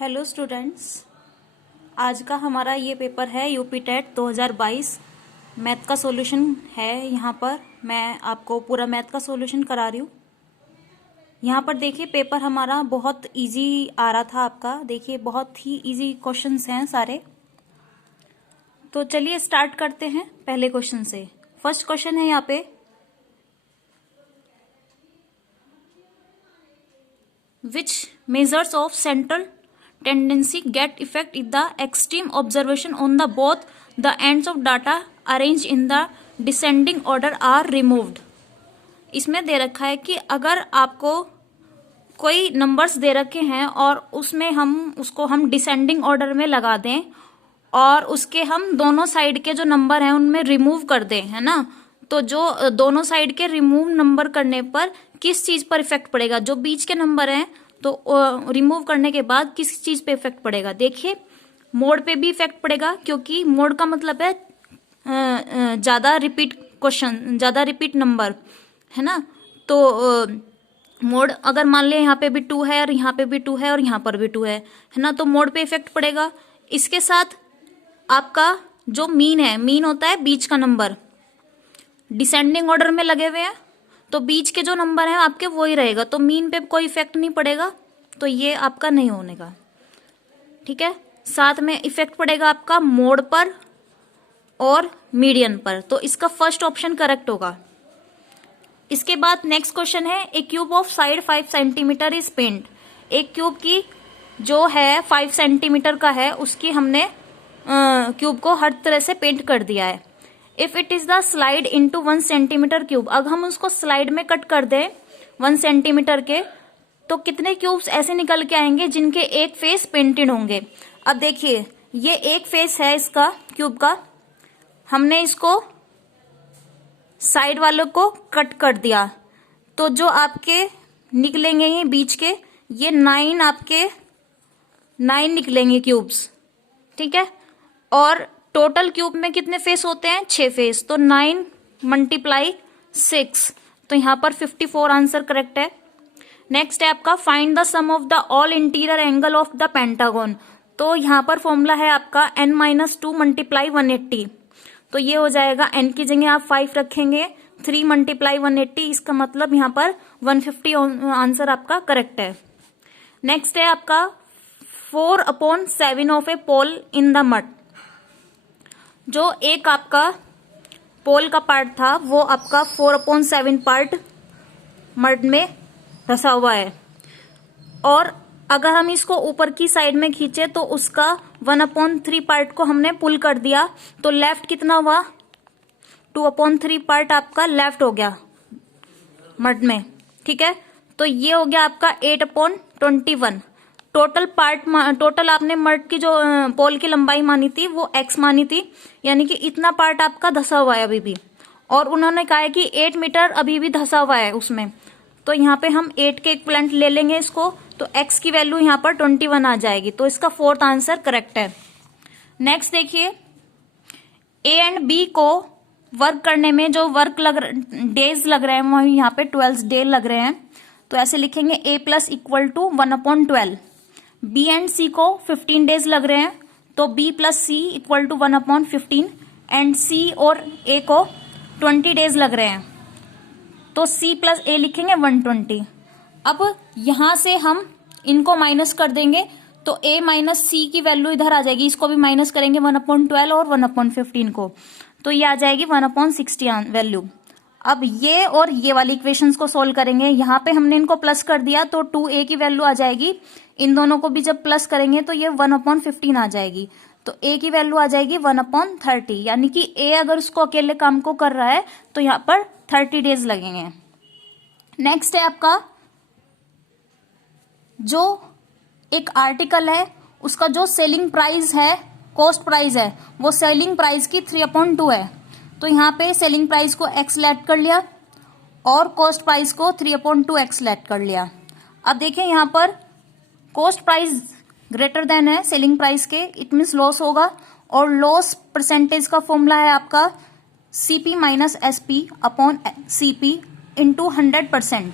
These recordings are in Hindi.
हेलो स्टूडेंट्स, आज का हमारा ये पेपर है यूपी टेट 2022 मैथ का सॉल्यूशन है। यहाँ पर मैं आपको पूरा मैथ का सॉल्यूशन करा रही हूँ। यहाँ पर देखिए पेपर हमारा बहुत इजी आ रहा था आपका। देखिए बहुत ही इजी क्वेश्चंस हैं सारे। तो चलिए स्टार्ट करते हैं पहले क्वेश्चन से। फर्स्ट क्वेश्चन है यहाँ पे, which measures of central tendency get effect if the extreme observation on the both the ends of data arranged in the descending order are removed। इसमें दे रखा है कि अगर आपको कोई नंबर्स दे रखे हैं और उसमें हम डिसेंडिंग ऑर्डर में लगा दें और उसके हम दोनों साइड के जो नंबर हैं उनमें रिमूव कर दें, है ना, तो जो दोनों साइड के रिमूव नंबर करने पर किस चीज पर इफेक्ट पड़ेगा। जो बीच के नंबर हैं तो रिमूव करने के बाद किस चीज पे इफेक्ट पड़ेगा। देखिए मोड पे भी इफेक्ट पड़ेगा, क्योंकि मोड का मतलब है ज्यादा रिपीट क्वेश्चन, ज्यादा रिपीट नंबर, है ना। तो मोड अगर मान लिया यहाँ पे भी 2 है और यहाँ पे भी 2 है और यहाँ पर भी 2 है ना, तो मोड पे इफेक्ट पड़ेगा। इसके साथ आपका जो मीन है, मीन होता है बीच का नंबर, डिसेंडिंग ऑर्डर में लगे हुए हैं तो बीच के जो नंबर हैं आपके वो ही रहेगा, तो मीन पे कोई इफेक्ट नहीं पड़ेगा, तो ये आपका नहीं होने का। ठीक है, साथ में इफेक्ट पड़ेगा आपका मोड पर और मीडियन पर, तो इसका फर्स्ट ऑप्शन करेक्ट होगा। इसके बाद नेक्स्ट क्वेश्चन है, a cube of side 5 centimetre is paint. एक क्यूब की जो है 5 सेंटीमीटर का है, उसकी हमने क्यूब को हर तरह से पेंट कर दिया है। If it is the slide into 1 centimetre cube, अगर हम उसको स्लाइड में कट कर दें 1 सेंटीमीटर के, तो कितने क्यूब्स ऐसे निकल के आएंगे जिनके एक फेस पेंटेड होंगे। अब देखिए ये एक फेस है इसका क्यूब का, हमने इसको साइड वालों को कट कर दिया, तो जो आपके निकलेंगे ये बीच के, ये 9 निकलेंगे क्यूब्स। ठीक है, और टोटल क्यूब में कितने फेस होते हैं, 6 फेस, तो 9 × 6, तो यहां पर 54 आंसर करेक्ट है। नेक्स्ट है आपका, find the sum of the all interior angle of the pentagon. तो यहां पर फॉर्मूला है आपका n - 2 × 180, तो ये हो जाएगा n की जगह आप 5 रखेंगे, 3 × 180, इसका मतलब यहां पर 150 आंसर आपका करेक्ट है। नेक्स्ट है आपका 4/7 of a pole in the mud. जो एक आपका पोल का पार्ट था वो आपका 4/7 पार्ट मड में धंसा हुआ है, और अगर हम इसको ऊपर की साइड में खींचे तो उसका 1/3 पार्ट को हमने पुल कर दिया, तो लेफ्ट कितना हुआ, 2/3 पार्ट आपका लेफ्ट हो गया मड में। ठीक है, तो ये हो गया आपका 8/21। टोटल आपने मड की जो पोल की लंबाई मानी थी वो x मानी थी, यानी कि इतना पार्ट आपका धंसा हुआ है अभी भी, और उन्होंने कहा है कि 8 मीटर अभी भी धंसा हुआ है उसमें, तो यहाँ पे हम 8 के इक्विवेलेंट ले लेंगे इसको, तो x की वैल्यू यहाँ पर 21 आ जाएगी, तो इसका 4th आंसर करेक्ट है। नेक्स्ट देखिए, a एंड b को वर्क करने में जो डेज लग रहे हैं वो यहाँ पे 12 डे लग रहे हैं, तो ऐसे लिखेंगे a + = 1/12। b एंड c को 15 डेज लग रहे हैं, तो b + c = 1/15, एंड c और a को 20 डेज लग रहे हैं, तो c + a लिखेंगे 120। अब यहां से हम इनको माइनस कर देंगे, तो a - c की वैल्यू इधर आ जाएगी, इसको भी माइनस करेंगे 1/12 और 1/15 को, तो ये आ जाएगी 1/60 वैल्यू। अब ये और ये वाली इक्वेशंस को सोल्व करेंगे, यहाँ पे हमने इनको प्लस कर दिया तो 2a की वैल्यू आ जाएगी, इन दोनों को भी जब प्लस करेंगे तो ये 1/15 आ जाएगी, तो a की वैल्यू आ जाएगी 1/30, यानी कि a अगर उसको अकेले काम को कर रहा है तो यहाँ पर 30 डेज लगेंगे। नेक्स्ट है आपका, जो एक आर्टिकल है उसका जो सेलिंग प्राइस है, कॉस्ट प्राइस है, वो सेलिंग प्राइस की 3/2 है, तो यहाँ पे सेलिंग प्राइस को x लेट कर लिया और कॉस्ट प्राइस को 3/2x लेट कर लिया। अब देखें यहाँ पर कॉस्ट प्राइस ग्रेटर देन है सेलिंग प्राइस के, इट मीन्स लॉस होगा, और लॉस परसेंटेज का फॉर्मूला है आपका CP - SP/CP × 100%।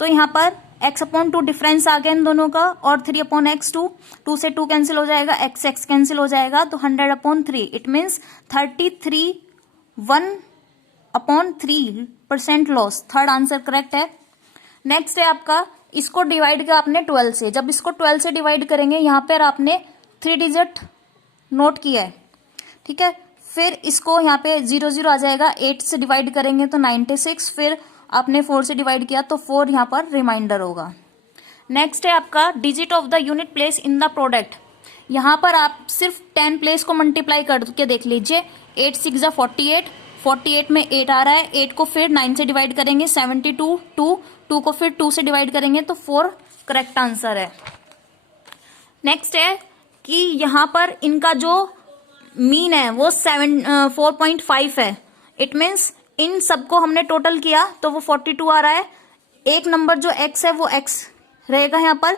तो यहाँ पर x अपॉन 2 डिफरेंस आ गया इन दोनों का, और 3 अपॉन एक्स 2 से 2 कैंसिल हो जाएगा, x कैंसिल हो जाएगा, तो 100 upon 3 it means 33 1/3% loss. Third answer correct है। नेक्स्ट है आपका, इसको डिवाइड किया आपने 12 से, जब इसको 12 से डिवाइड करेंगे यहाँ पर आपने 3 डिजिट नोट किया है, ठीक है। फिर इसको यहाँ पे 0 0 आ जाएगा, 8 से डिवाइड करेंगे तो 96, फिर आपने 4 से डिवाइड किया तो 4 यहाँ पर रिमाइंडर होगा। नेक्स्ट है आपका digit of the unit place in the product. यहाँ पर आप सिर्फ 10 प्लेस को मल्टीप्लाई करके देख लीजिए, 8 6 जा 48, 48 में 8 आ रहा है, 8 को फिर 9 से डिवाइड करेंगे 72, 2 को फिर 2 से डिवाइड करेंगे तो 4 करेक्ट आंसर है। नेक्स्ट है कि यहाँ पर इनका जो मीन है वो 4.5 है। इट मीन्स इन सबको हमने टोटल किया तो वो 42 आ रहा है। एक नंबर जो x है वो x रहेगा यहाँ पर,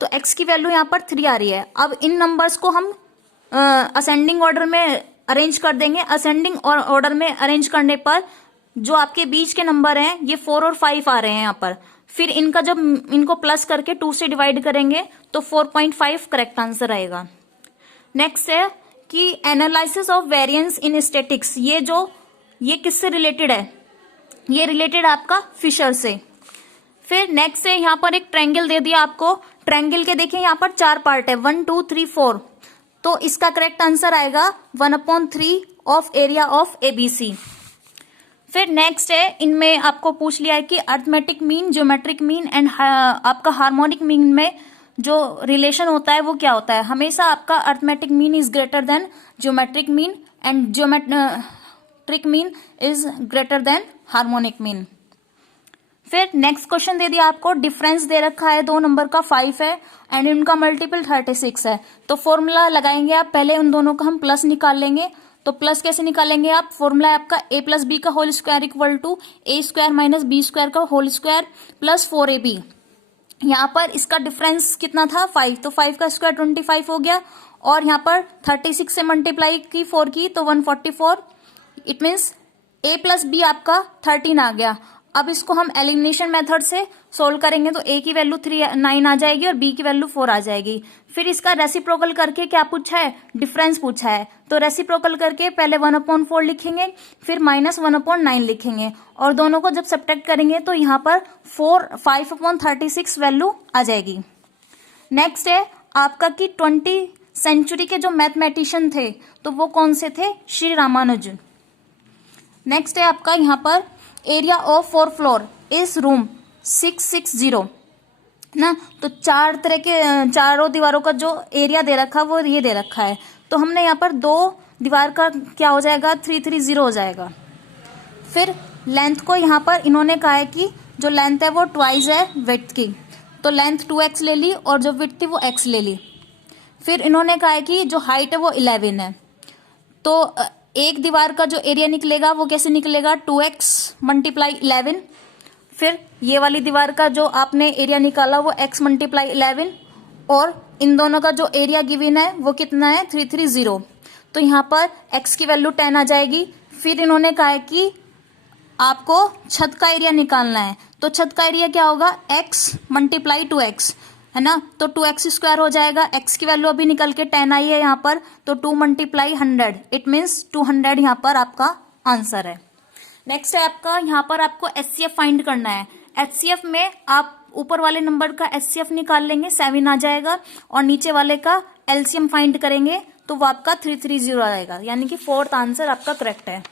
तो x की वैल्यू यहाँ पर 3 आ रही है। अब इन नंबर्स को हम असेंडिंग ऑर्डर में अरेंज कर देंगे। असेंडिंग ऑर्डर में अरेंज करने पर जो आपके बीच के नंबर हैं ये 4 और 5 आ रहे हैं यहाँ पर। फिर इनका जब इनको प्लस करके 2 से डिवाइड करेंगे तो 4.5 करेक्ट आंसर आएगा। नेक्स्ट है कि analysis of variance in statics, ये किससे रिलेटेड है, ये रिलेटेड आपका फिशर से। फिर नेक्स्ट है यहाँ पर एक ट्रायंगल दे दिया आपको, ट्रायंगल के देखिए यहाँ पर 4 पार्ट है, 1 2 3 4, तो इसका करेक्ट आंसर आएगा 1/3 ऑफ एरिया ऑफ एबीसी। फिर नेक्स्ट है, इनमें आपको पूछ लिया है कि arithmetic mean, geometric mean and आपका हार्मोनिक मीन में जो रिलेशन होता है वो क्या होता है। हमेशा आपका arithmetic mean is greater than geometric mean and geometric mean is greater than harmonic mean. फिर नेक्स्ट क्वेश्चन दे दिया आपको, डिफरेंस दे रखा है 2 नंबर का 5 है एंड इनका मल्टीपल 36 है। तो फॉर्मूला लगाएंगे आप, पहले उन दोनों का हम प्लस निकाल लेंगे। तो प्लस कैसे निकालेंगे आप, फॉर्मूला है आपका a प्लस बी का whole square equal to a square minus B square का होल स्क्वायर प्लस 4ab। यहाँ पर इसका डिफरेंस कितना था 5, तो 5 का स्क्वायर 25 हो गया, और यहाँ पर 36 से मल्टीप्लाई की 4 की तो 144। It means a plus B आपका 13 आ गया। अब इसको हम एलिमिनेशन मेथड से सोल्व करेंगे तो a की वैल्यू 9 आ जाएगी और b की वैल्यू 4 आ जाएगी। फिर इसका रेसिप्रोकल करके क्या पूछा है, डिफरेंस पूछा है, तो रेसिप्रोकल करके पहले 1/4 लिखेंगे, फिर -1/9 लिखेंगे, और दोनों को जब सब्ट्रैक्ट करेंगे तो यहाँ पर 5/36 वैल्यू आ जाएगी। नेक्स्ट है आपका कि 20 सेंचुरी के जो मैथमेटिशियन थे तो वो कौन से थे, श्री रामानुजन। नेक्स्ट है आपका यहाँ पर एरिया ऑफ 4 फ्लोर इस रूम 660 ना, तो चारों दीवारों का जो एरिया दे रखा वो ये दे रखा है, तो हमने यहाँ पर 2 दीवार का क्या हो जाएगा 330 हो जाएगा। फिर लेंथ को यहाँ पर इन्होंने कहा है कि जो लेंथ है वो ट्वाइस है विड्थ की, तो लेंथ 2x ले ली और जो विड्थ थी वो x ले ली। फिर इन्होंने कहा है कि जो हाइट है वो 11 है, तो एक दीवार का जो एरिया निकलेगा वो कैसे निकलेगा 2x मल्टीप्लाई 11। फिर ये वाली दीवार का जो आपने एरिया निकाला वो x मल्टीप्लाई 11, और इन दोनों का जो एरिया गिवन है वो कितना है 330, तो यहाँ पर x की वैल्यू 10 आ जाएगी। फिर इन्होंने कहा है कि आपको छत का एरिया निकालना है, तो छत का एरिया क्या होगा x मल्टीप्लाई 2x है ना, तो 2x स्क्वायर हो जाएगा। x की वैल्यू अभी निकल के 10 आई है यहाँ पर, तो 2 मल्टीप्लाई 100 इट मीन्स 200 यहाँ पर आपका आंसर है। नेक्स्ट है आपका, यहाँ पर आपको HCF फाइंड करना है। HCF में आप ऊपर वाले नंबर का HCF निकाल लेंगे 7 आ जाएगा, और नीचे वाले का LCM फाइंड करेंगे तो वो आपका 330 आएगा, यानी कि 4th आंसर आपका करेक्ट है।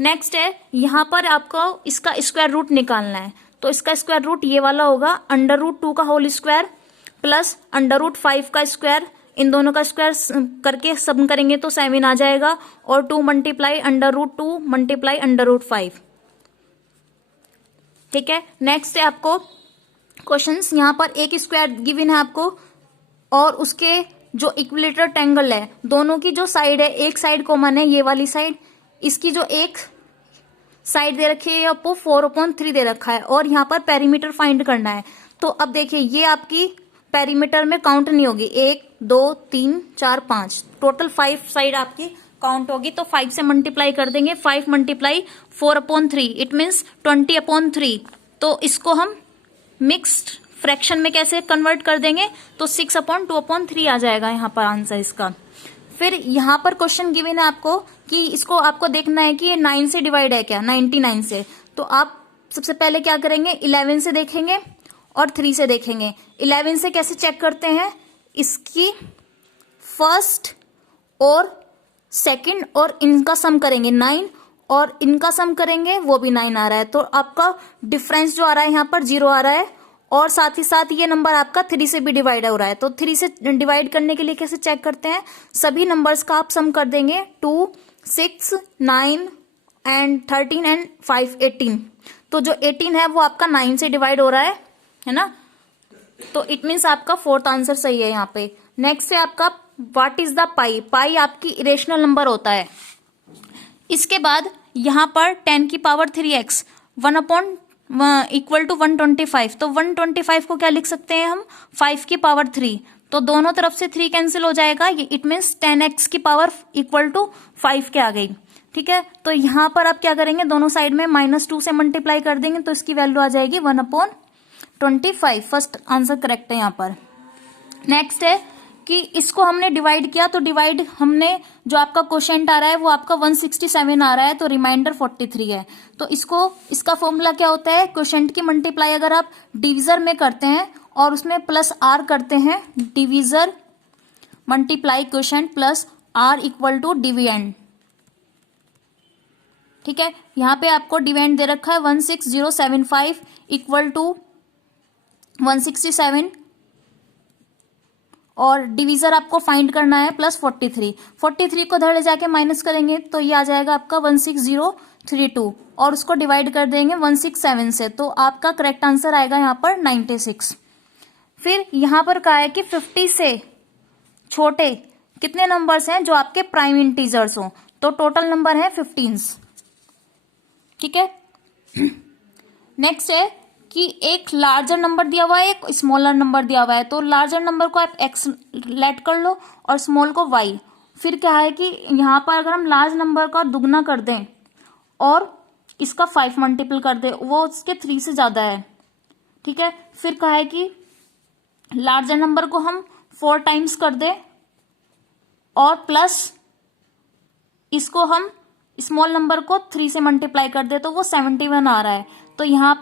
नेक्स्ट है यहाँ पर आपको इसका स्क्वायर रूट निकालना है, तो इसका स्क्वायर रूट ये वाला होगा √2 का होल स्क्वायर प्लस √5 का स्क्वायर, इन दोनों का स्क्वायर करके सम करेंगे तो 7 आ जाएगा, और 2 मल्टीप्लाई √2 मल्टीप्लाई √5। ठीक है। नेक्स्ट है आपको क्वेश्चंस, यहाँ पर एक स्क्वायर गिवन है आपको, और उसके जो इक्विलेटरल ट्रायंगल है दोनों की जो साइड है, एक साइड कॉमन है ये वाली साइड, इसकी जो एक साइड दे रखी है आपको 4/3 दे रखा है, और यहाँ पर पेरीमीटर फाइंड करना है। तो अब देखिए ये आपकी पेरीमीटर में काउंट नहीं होगी, 1 2 3 4 5 टोटल 5 साइड आपकी काउंट होगी, तो 5 से मल्टीप्लाई कर देंगे, 5 मल्टीप्लाई 4/3 इट मीन्स 20/3, तो इसको हम मिक्स्ड फ्रैक्शन में कैसे कन्वर्ट कर देंगे, तो 6/2/3 आ जाएगा यहाँ पर आंसर इसका। फिर यहाँ पर क्वेश्चन गिवन है आपको कि इसको आपको देखना है कि ये 9 से डिवाइड है क्या, 99 से। तो आप सबसे पहले क्या करेंगे, 11 से देखेंगे और 3 से देखेंगे। 11 से कैसे चेक करते हैं, इसकी फर्स्ट और सेकंड और इनका सम करेंगे 9 और इनका सम करेंगे वो भी 9 आ रहा है, तो आपका डिफरेंस जो आ रहा है यहाँ पर 0 आ रहा है। और साथ ही साथ ये नंबर आपका 3 से भी डिवाइड हो रहा है। तो 3 से डिवाइड करने के लिए कैसे चेक करते हैं, सभी नंबर्स का आप सम कर देंगे, 2, 6, 9 एंड 13 एंड 5, 18। तो जो 18 है वो आपका 9 से डिवाइड हो रहा है ना, तो इट मीन्स आपका फोर्थ आंसर सही है यहाँ पे। नेक्स्ट है आपका व्हाट इज द पाई। पाई आपकी इरेशनल नंबर होता है। इसके बाद यहाँ पर 10 की पावर 3x 1 इक्वल टू 125। तो 125 को क्या लिख सकते हैं हम, 5 की पावर 3। तो दोनों तरफ से 3 कैंसिल हो जाएगा, इट मीन्स 10x की पावर इक्वल टू 5 के आ गई। ठीक है, तो यहाँ पर आप क्या करेंगे, दोनों साइड में -2 से मल्टीप्लाई कर देंगे तो इसकी वैल्यू आ जाएगी 1/25। फर्स्ट आंसर करेक्ट है यहाँ पर। नेक्स्ट है कि इसको हमने डिवाइड किया, तो डिवाइड हमने जो आपका क्वोशिएंट आ रहा है वो आपका 167 आ रहा है, तो रिमाइंडर 43 है। तो इसका फॉर्मूला क्या होता है, क्वोशिएंट की मल्टीप्लाई अगर आप डिविजर में करते हैं और उसमें +r करते हैं, divisor multiply quotient plus r equal to dividend. ठीक है, यहाँ पे आपको डिविडेंड दे रखा है 16075 इक्वल टू 167 और डिवीजर आपको फाइंड करना है +43। 43 को धड़े जाके माइनस करेंगे तो ये आ जाएगा आपका 16032 और उसको डिवाइड कर देंगे 167 से, तो आपका करेक्ट आंसर आएगा यहाँ पर 96। फिर यहाँ पर कहा है कि 50 से छोटे कितने नंबर्स हैं जो आपके प्राइम इंटीजर्स हो, तो टोटल नंबर है 15। ठीक है, नेक्स्ट है कि एक लार्जर नंबर दिया हुआ है, एक स्मॉलर नंबर दिया हुआ है। तो लार्जर नंबर को आप x लेट कर लो और स्मॉल को y। फिर क्या है कि यहाँ पर अगर हम लार्ज नंबर का दुगना कर दें और इसका 5 मल्टीपल कर दें, वो उसके 3 से ज्यादा है। ठीक है, फिर कहा है कि लार्जर नंबर को हम 4 टाइम्स कर दें और प्लस इसको हम स्मॉल नंबर को 3 से मल्टीप्लाई कर दे, तो वो 71 आ रहा है। तो यहाँ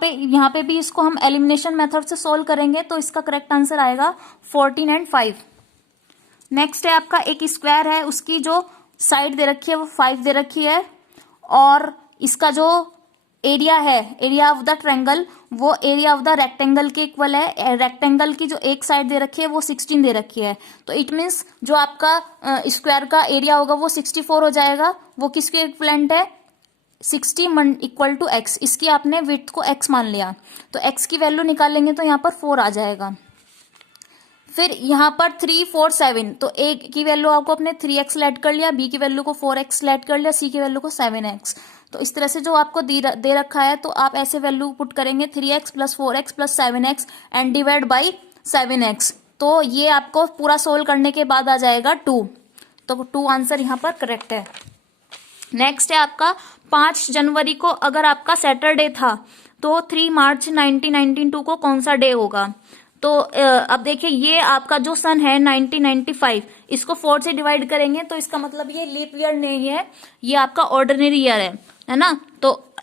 पे भी इसको हम एलिमिनेशन मेथड से सोल्व करेंगे, तो इसका करेक्ट आंसर आएगा 14 एंड 5। नेक्स्ट है आपका एक स्क्वायर है, उसकी जो साइड दे रखी है वो 5 दे रखी है और इसका जो एरिया है, एरिया ऑफ द ट्रायंगल, वो एरिया ऑफ द रेक्टेंगल के इक्वल है। रेक्टेंगल की जो एक साइड दे रखी है वो 16 दे रखी है, तो इट मीन्स जो आपका स्क्वायर का एरिया होगा वो 64 हो जाएगा। वो किसके इक्विवेलेंट है, 60 इक्वल टू x। इसकी आपने विड्थ को x मान लिया, तो x की वैल्यू निकालेंगे तो यहाँ पर 4 आ जाएगा। फिर यहाँ पर 3, 4, 7, तो a की वैल्यू आपको अपने 3x लेट कर लिया, b की वैल्यू को 4x लेट कर लिया, c की वैल्यू को 7x। तो इस तरह से जो आपको दे रखा है, तो आप ऐसे वैल्यू पुट करेंगे 3x + 4x + 7x and divide by 7x। तो ये आपको पूरा सोल्व करने के बाद आ जाएगा 2, तो 2 आंसर यहाँ पर करेक्ट है। नेक्स्ट है आपका 5 जनवरी को अगर आपका सैटरडे था तो 3 मार्च 1992 को कौन सा डे होगा। तो अब देखिए ये आपका जो सन है 1995, इसको 4 से डिवाइड करेंगे तो इसका मतलब ये लीप ईयर नहीं है, ये आपका ऑर्डिनरी ईयर है ना। तो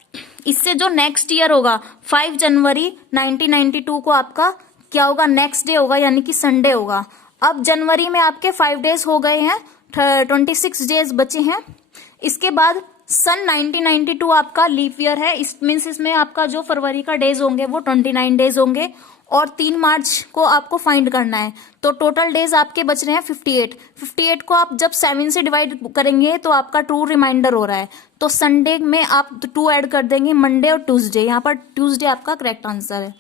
इससे जो नेक्स्ट ईयर होगा 5 जनवरी 1992 को आपका क्या होगा, नेक्स्ट डे होगा, यानी कि संडे होगा। अब जनवरी में आपके 5 डेज हो गए हैं, 26 डेज बचे हैं। इसके बाद सन 1992 आपका लीप ईयर है, इस मीन्स इसमें आपका जो फरवरी का डेज होंगे वो 29 डेज होंगे और 3 मार्च को आपको फाइंड करना है। तो टोटल डेज आपके बच रहे हैं 58 को आप जब 7 से डिवाइड करेंगे तो आपका 2 रिमाइंडर हो रहा है, तो संडे में आप 2 ऐड कर देंगे, मंडे और ट्यूसडे। यहाँ पर ट्यूसडे आपका करेक्ट आंसर है।